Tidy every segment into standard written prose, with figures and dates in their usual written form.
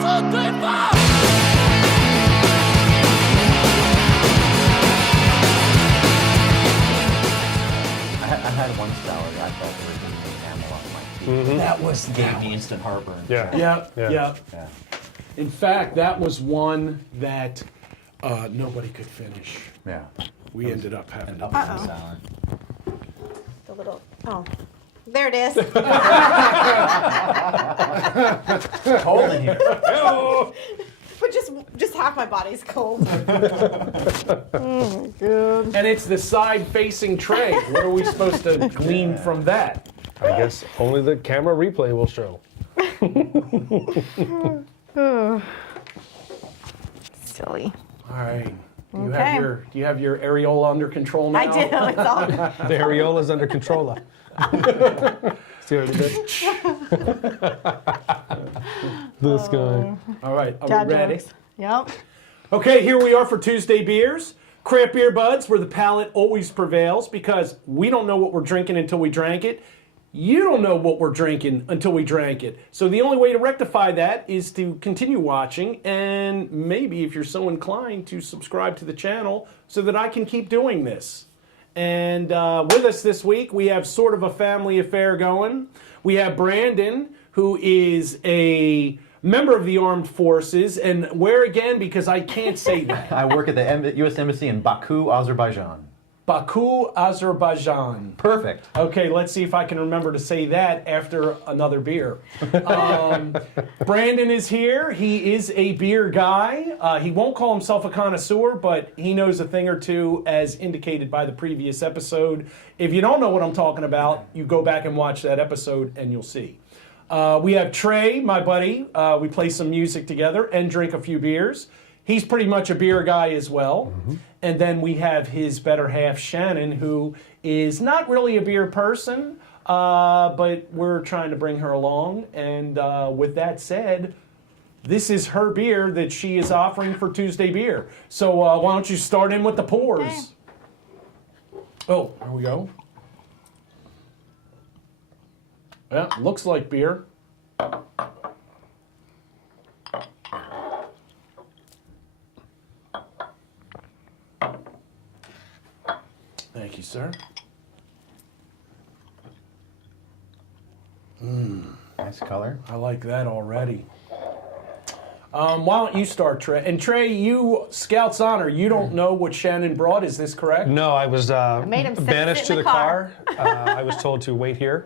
2, 3, 4. I had one sour that I thought they were doing the enamel on my teeth. Mm-hmm. That Gave me instant heartburn. Yeah. Yeah. Yeah. In fact, that was one that nobody could finish. Yeah. We ended up having An to. upside salad. The little, oh, there it is. Cold in here. But just half my body's cold. And it's the side-facing tray. What are we supposed to glean from that? I guess only the camera replay will show. Silly. All right. Do Okay. you have your areola under control now? I do. It's all. The areola's under control. See what I did? This guy. All right. Are Dad we ready? jokes. Yep. Okay, here we are for Tuesday Beers. Craft Beer Buds, where the palate always prevails because we don't know what we're drinking until we drank it. You don't know what we're drinking until we drank it. So the only way to rectify that is to continue watching and maybe, if you're so inclined, to subscribe to the channel so that I can keep doing this. And with us this week, we have sort of a family affair going. We have Brandon, who is a member of the armed forces, and where again, because I can't say that. I work at the U.S. Embassy in Baku, Azerbaijan. Baku, Azerbaijan. Perfect. Okay, let's see if I can remember to say that after another beer. Brandon is here. He is a beer guy. He won't call himself a connoisseur, but he knows a thing or two, as indicated by the previous episode. If you don't know what I'm talking about, you go back and watch that episode and you'll see. We have Trey, my buddy. We play some music together and drink a few beers. He's pretty much a beer guy as well. Mm-hmm. And then we have his better half, Shannon, who is not really a beer person, but we're trying to bring her along. And with that said, this is her beer that she is offering for Tuesday Beer. So why don't you start in with the pours? Okay. Oh, here we go. Yeah, looks like beer. Thank you, sir. Nice color. I like that already. Why don't you start, Trey? And Trey, you, Scout's Honor, you don't know what Shannon brought, is this correct? No, I was made him sit banished to in the the car. I was told to wait here.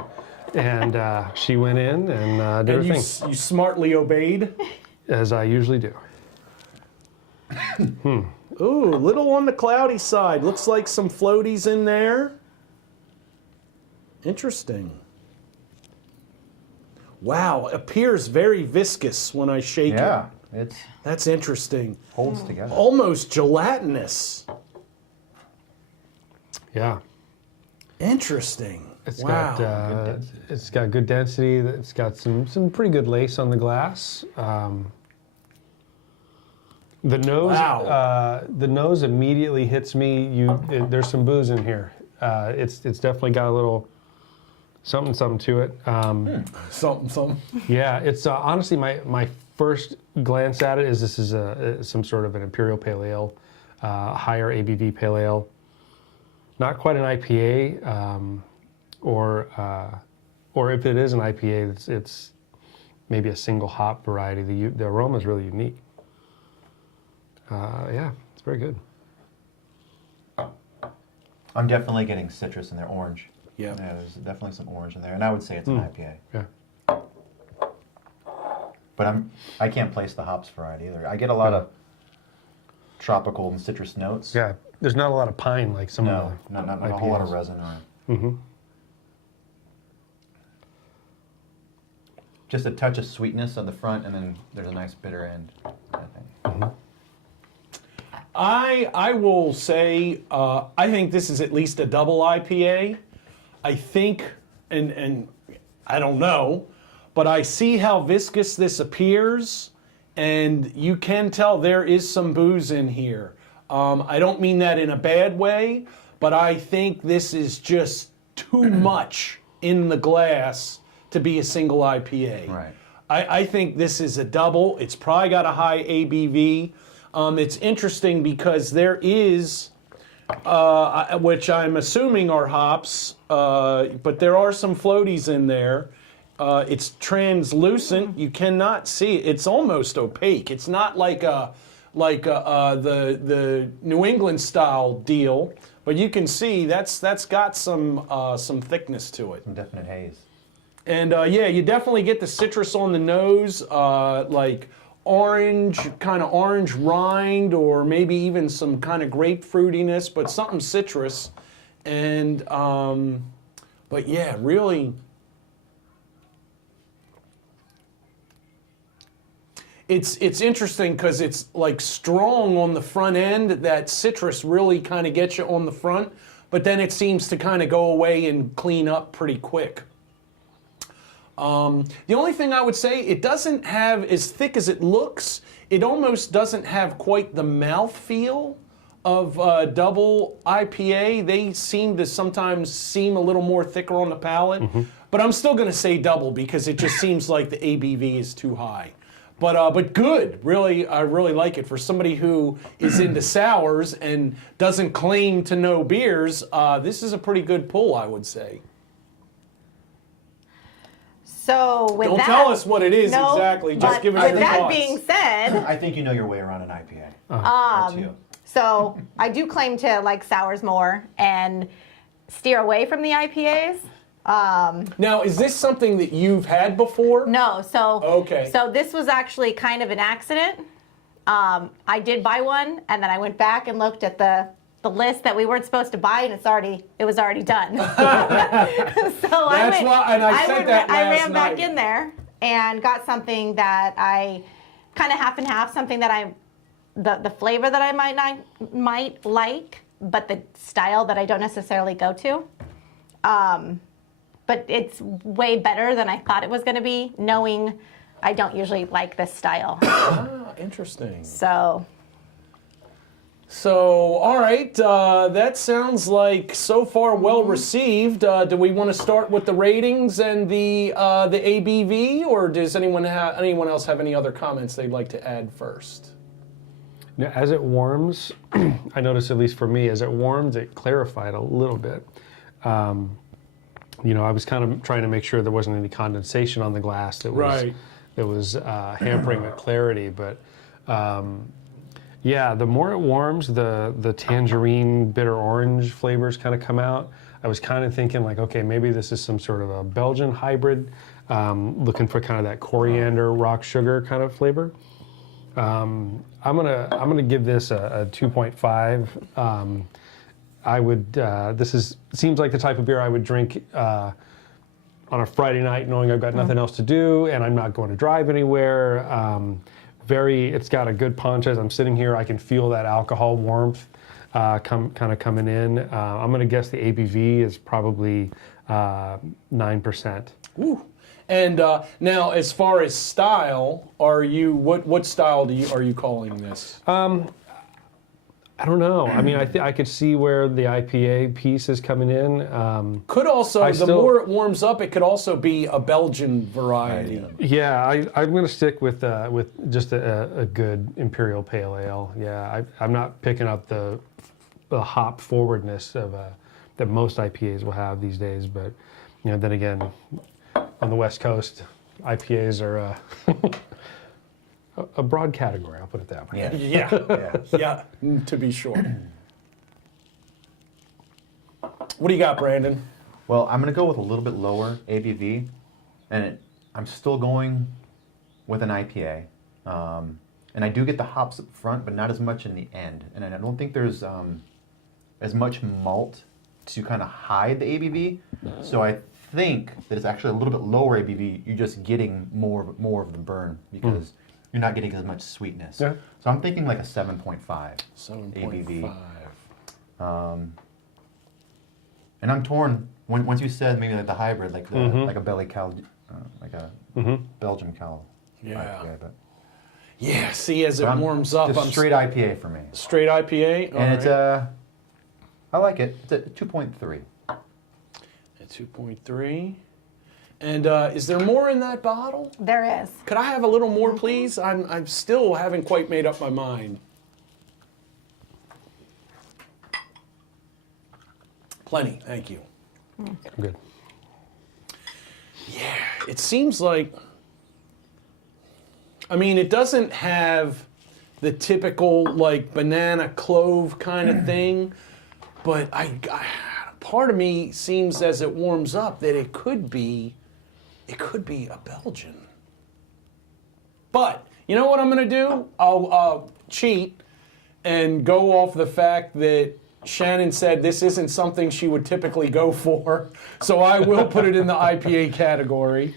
And she went in and did And her thing, you smartly obeyed? as I usually do. Ooh, a little on the cloudy side. Looks like some floaties in there. Interesting. Wow, appears very viscous when I shake Yeah, it. it That's interesting. holds together. Almost gelatinous. Yeah. Interesting. It's wow. got good density. It's got some pretty good lace on the glass. The nose, Wow. the nose immediately hits me. There's some booze in here. It's definitely got a little something to it. Something. Yeah, it's honestly my first glance at it is this is some sort of an imperial pale ale, higher ABV pale ale. Not quite an IPA, or if it is an IPA, it's maybe a single hop variety. The aroma is really unique. Yeah, it's very good. I'm definitely getting citrus in there, orange. Yeah. Yeah, there's definitely some orange in there, and I would say it's an IPA. Yeah. But I can't place the hops variety either. I get a lot of tropical and citrus notes. Yeah, there's not a lot of pine like some No, of the not a whole lot of IPAs. resin or Mm-hmm. just a touch of sweetness on the front, and then there's a nice bitter end, I think. Mm-hmm. I will say I think this is at least a double IPA. I think, and I don't know, but I see how viscous this appears, and you can tell there is some booze in here. I don't mean that in a bad way, but I think this is just too much in the glass to be a single IPA. Right. I think this is a double. It's probably got a high ABV. It's interesting because there is, which I'm assuming are hops, but there are some floaties in there. It's translucent. You cannot see it. It's almost opaque. It's not like the New England style deal, but you can see that's got some thickness to it. Some definite haze. And yeah, you definitely get the citrus on the nose, like orange, kind of orange rind, or maybe even some kind of grapefruitiness, but something citrus. And but yeah, really. It's interesting because it's like strong on the front end. That citrus really kind of gets you on the front, but then it seems to kind of go away and clean up pretty quick. The only thing I would say, it doesn't have, as thick as it looks, it almost doesn't have quite the mouthfeel of double IPA. They seem to sometimes seem a little more thicker on the palate, but I'm still going to say double because it just seems like the ABV is too high. But good, really, I really like it. For somebody who is into sours and doesn't claim to know beers, this is a pretty good pull, I would say. So with Don't that, tell us what it is no, exactly. Just but give us with your that thoughts. being said, I think you know your way around an IPA. Or two. so I do claim to like sours more and steer away from the IPAs. Now, is this something that you've had before? No, so Okay. So this was actually kind of an accident. I did buy one, and then I went back and looked at the list that we weren't supposed to buy, and it was already done. So That's why, and I said that I last ran back night. in there and got something that I kind of half and half, something that the flavor that I might like, but the style that I don't necessarily go to. But it's way better than I thought it was going to be, knowing I don't usually like this style. Ah, interesting. So, all right, that sounds like so far well received. Do we want to start with the ratings and the ABV, or does anyone else have any other comments they'd like to add first? Now, as it warms, I noticed, at least for me, as it warmed, it clarified a little bit. I was kind of trying to make sure there wasn't any condensation on the glass that was hampering the clarity. But yeah, the more it warms, the tangerine, bitter orange flavors kind of come out. I was kind of thinking like, okay, maybe this is some sort of a Belgian hybrid, looking for kind of that coriander, rock sugar kind of flavor. I'm gonna give this a 2.5. I would. Seems like the type of beer I would drink on a Friday night, knowing I've got nothing else to do and I'm not going to drive anywhere. It's got a good punch. As I'm sitting here, I can feel that alcohol warmth kind of coming in. I'm going to guess the ABV is probably 9%. Ooh. And now, as far as style, what style are you calling this? I don't know. I mean, I could see where the IPA piece is coming in. Could also, more it warms up, it could also be a Belgian variety. Yeah, I'm going to stick with just a good Imperial Pale Ale. Yeah, I'm not picking up the hop forwardness of that most IPAs will have these days. But then again, on the West Coast, IPAs are a broad category. I'll put it that way. Yeah, to be sure. What do you got, Brandon? Well, I'm going to go with a little bit lower ABV, and I'm still going with an IPA. And I do get the hops up front, but not as much in the end. And I don't think there's as much malt to kind of hide the ABV. So I think that it's actually a little bit lower ABV. You're just getting more of the burn because you're not getting as much sweetness. Yeah. So I'm thinking like a 7.5 7.5. ABV. And I'm torn. Once you said maybe like the hybrid, like like a belly cow, like a Belgian cow IPA, but Yeah, see, as it warms up, just straight IPA for me. Straight IPA? And it's I like it. It's a 2.3. At 2.3. And is there more in that bottle? There is. Could I have a little more, please? I'm still haven't quite made up my mind. Plenty, thank you. I'm good. It seems like, I mean, it doesn't have the typical like banana clove kind of thing, but part of me seems as it warms up that it could be a Belgian. But you know what I'm going to do? I'll cheat and go off the fact that Shannon said this isn't something she would typically go for, so I will put it in the IPA category.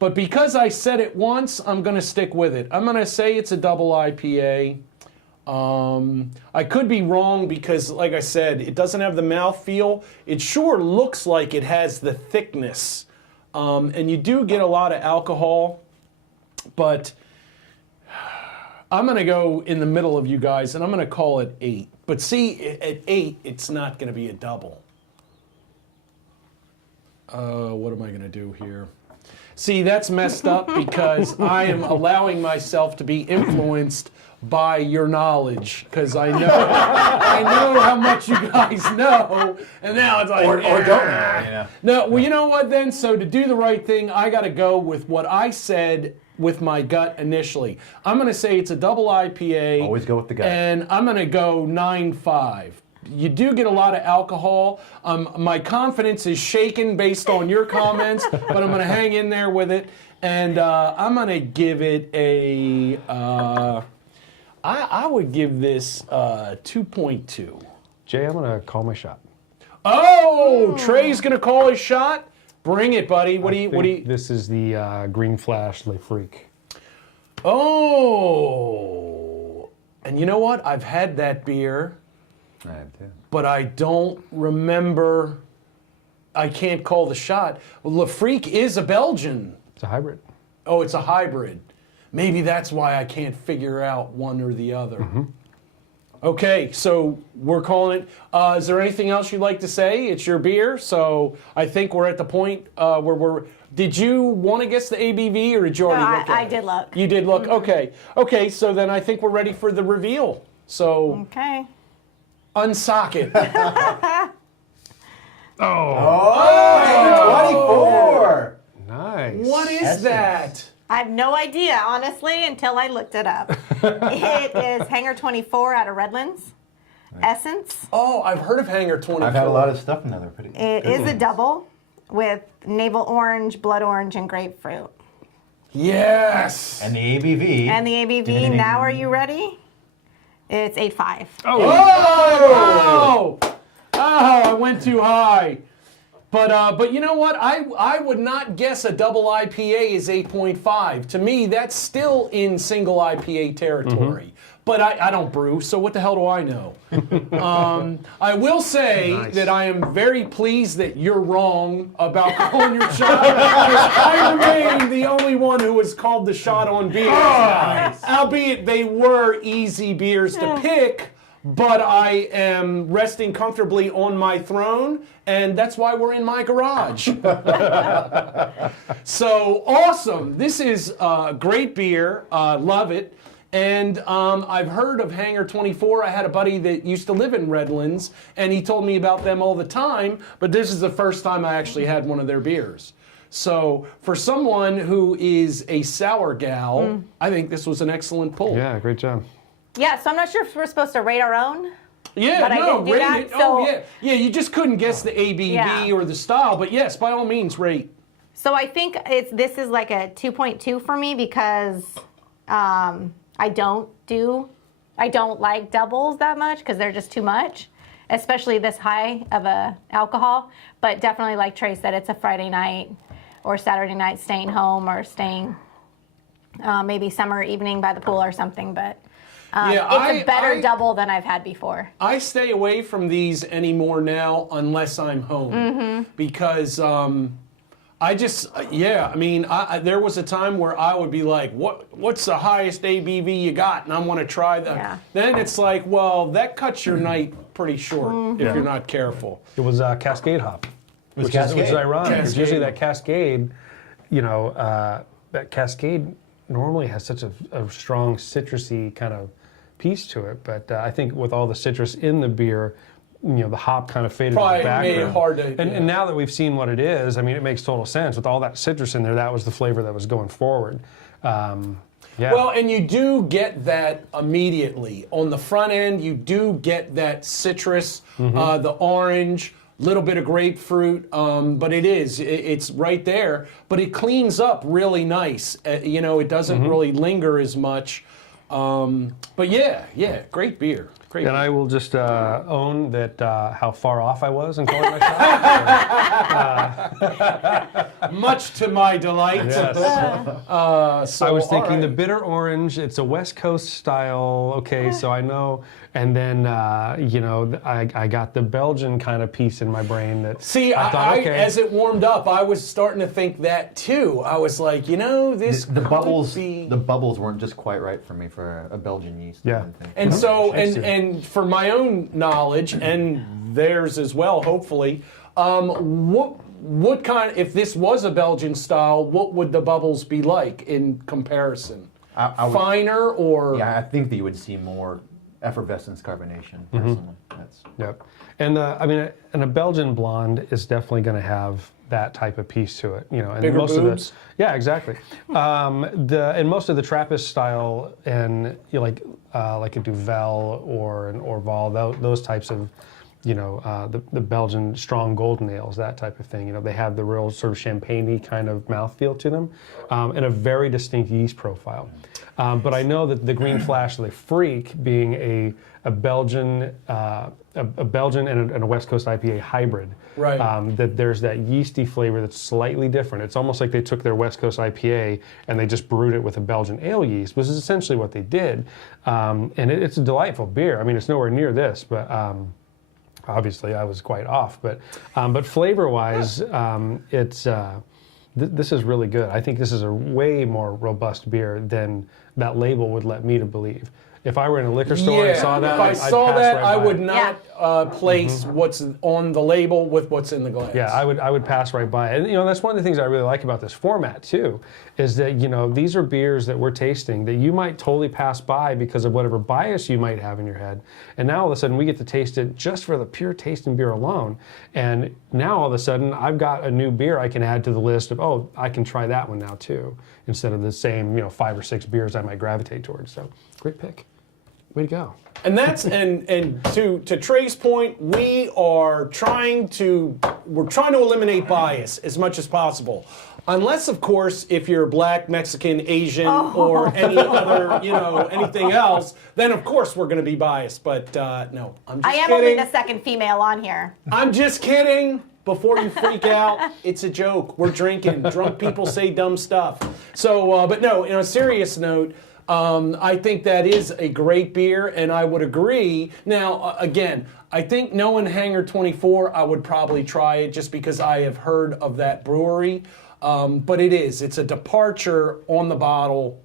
But because I said it once, I'm going to stick with it. I'm going to say it's a double IPA. I could be wrong because, like I said, it doesn't have the mouthfeel. It sure looks like it has the thickness. And you do get a lot of alcohol, but I'm going to go in the middle of you guys, and I'm going to call it 8. But see, at 8, it's not going to be a double. What am I going to do here? See, that's messed up because I am allowing myself to be influenced by your knowledge because I know how much you guys know, and now it's like Or don't know. Yeah. No, well, you know what then? So to do the right thing, I got to go with what I said with my gut initially. I'm going to say it's a double IPA. Always go with the gut. And I'm going to go 9.5. You do get a lot of alcohol. My confidence is shaken based on your comments, but I'm going to hang in there with it. And I'm going to give it a, I would give this 2.2. Jay, I'm going to call my shot. Oh, Trey's going to call his shot? Bring it, buddy. What do you? This is the Green Flash Le Freak. Oh, and you know what? I've had that beer, I have too. but I don't remember. I can't call the shot. Le Freak is a Belgian. It's a hybrid. Oh, it's a hybrid. Maybe that's why I can't figure out one or the other. Mm-hmm. Okay, so we're calling it. Is there anything else you'd like to say? It's your beer, so I think we're at the point where we're. Did you want to guess the ABV, or did you already look at I it? did look. You did look. Okay. Okay. So then I think we're ready for the reveal. So Okay. unsock it. Oh, 24! Nice. What is Essence. that? I have no idea, honestly, until I looked it up. It is Hangar 24 out of Redlands. Essence. Oh, I've heard of Hangar 24. I've had a lot of stuff in there. They're pretty It good is a ones. double with navel orange, blood orange, and grapefruit. Yes. And the ABV. And the ABV, now are you ready? It's 8.5. Oh! Oh! I went too high. But you know what? I would not guess a double IPA is 8.5. To me, that's still in single IPA territory. But I don't brew, so what the hell do I know? I will say that I am very pleased that you're wrong about calling your shot. I remain the only one who has called the shot on beers. Albeit they were easy beers to pick. But I am resting comfortably on my throne, and that's why we're in my garage. So awesome. This is great beer. Love it. And I've heard of Hangar 24. I had a buddy that used to live in Redlands, and he told me about them all the time, but this is the first time I actually had one of their beers. So for someone who is a sour gal, I think this was an excellent pull. Yeah, great job. Yeah, so I'm not sure if we're supposed to rate our own. Yeah, But I no, didn't do rate that, it. so- Oh, yeah. Yeah, you just couldn't guess the ABV Yeah. or the style, but yes, by all means, rate. So I think this is like a 2.2 for me because I don't like doubles that much because they're just too much, especially this high of a alcohol. But definitely, like Trey said, it's a Friday night or Saturday night staying home or staying maybe summer evening by the pool or something. But it's a better double than I've had before. I stay away from these anymore now unless I'm home because I just, I mean, there was a time where I would be like, what's the highest ABV you got? And I want to try that. Yeah. Then it's like, well, that cuts your night pretty short if you're not careful. It was Cascade Hop. which is ironic. It's usually Cascade. that Cascade, that Cascade normally has such a strong citrusy kind of piece to it, but I think with all the citrus in the beer, the hop kind of faded to Probably the background. made it hard to. And now that we've seen what it is, I mean, it makes total sense. With all that citrus in there, that was the flavor that was going forward. Yeah. Well, and you do get that immediately. On the front end, you do get that citrus, the orange, little bit of grapefruit, but it's right there. But it cleans up really nice. It doesn't really linger as much. But yeah, great beer. Great and beer. I will just own that how far off I was in calling my shot. Much to my delight. Yes. So, I was thinking all the right. bitter orange. It's a West Coast style. Okay, so I know. And then I got the Belgian kind of piece in my brain that. See, thought, okay. as it warmed up, I was starting to think that too. I was like, this The could bubbles, be... the bubbles weren't just quite right for me for a Belgian yeast. Yeah. I didn't think. And so, I see. and for my own knowledge and theirs as well, hopefully, what kind? If this was a Belgian style, what would the bubbles be like in comparison? I would- Finer or? Yeah, I think that you would see more effervescence carbonation. Personally, that's Yep. And and a Belgian blonde is definitely going to have that type of piece to it, And Bigger most boobs? Yeah, exactly. And most of the Trappist style and like a Duvel or an Orval, those types of, the Belgian strong golden ales, that type of thing. They have the real sort of champagne-y kind of mouthfeel to them, and a very distinct yeast profile. But I know that the Green Flash, the Freak, being a Belgian, a Belgian and a West Coast IPA hybrid, Right. that there's that yeasty flavor that's slightly different. It's almost like they took their West Coast IPA and they just brewed it with a Belgian ale yeast, which is essentially what they did. And it's a delightful beer. I mean, it's nowhere near this, but obviously I was quite off. But flavor-wise, it's... this is really good. I think this is a way more robust beer than that label would let me to believe. If I were in a liquor store and saw that, if I I'd saw pass that, right I by would it. not place what's on the label with what's in the glass. Yeah, I would pass right by it. And that's one of the things I really like about this format too, is that these are beers that we're tasting that you might totally pass by because of whatever bias you might have in your head. And now all of a sudden we get to taste it just for the pure taste in beer alone. And now all of a sudden I've got a new beer I can add to the list of, I can try that one now too, instead of the same 5 or 6 beers I might gravitate towards. So great pick. Way to go. And that's and to Trey's point, we're trying to eliminate bias as much as possible. Unless, of course, if you're black, Mexican, Asian, or any other, anything else, then of course we're going to be biased. But no, I'm just I am kidding. only the second female on here. I'm just kidding. Before you freak out, it's a joke. We're drinking. Drunk people say dumb stuff. So, but no, on a serious note, I think that is a great beer, and I would agree. Now, again, I think knowing Hangar 24, I would probably try it just because I have heard of that brewery. But it's a departure on the bottle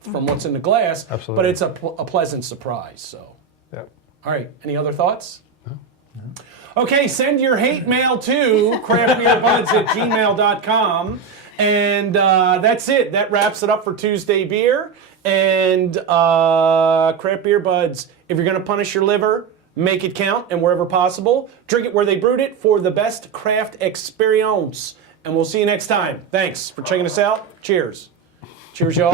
from what's in the glass. Absolutely. But it's a pleasant surprise. So, Yep. all right, any other thoughts? No. Okay, send your hate mail to craftbeerbuds@gmail.com. And that's it. That wraps it up for Tuesday Beer. And Craft Beer Buds, if you're going to punish your liver, make it count, and wherever possible, drink it where they brewed it for the best craft experience. And we'll see you next time. Thanks for checking us out. Cheers. Cheers, y'all.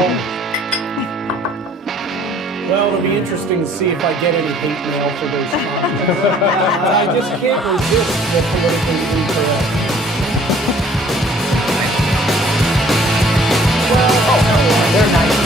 Well, it'll be interesting to see if I get any hate mail for those comments. I just can't resist the politically incorrect. they're nice.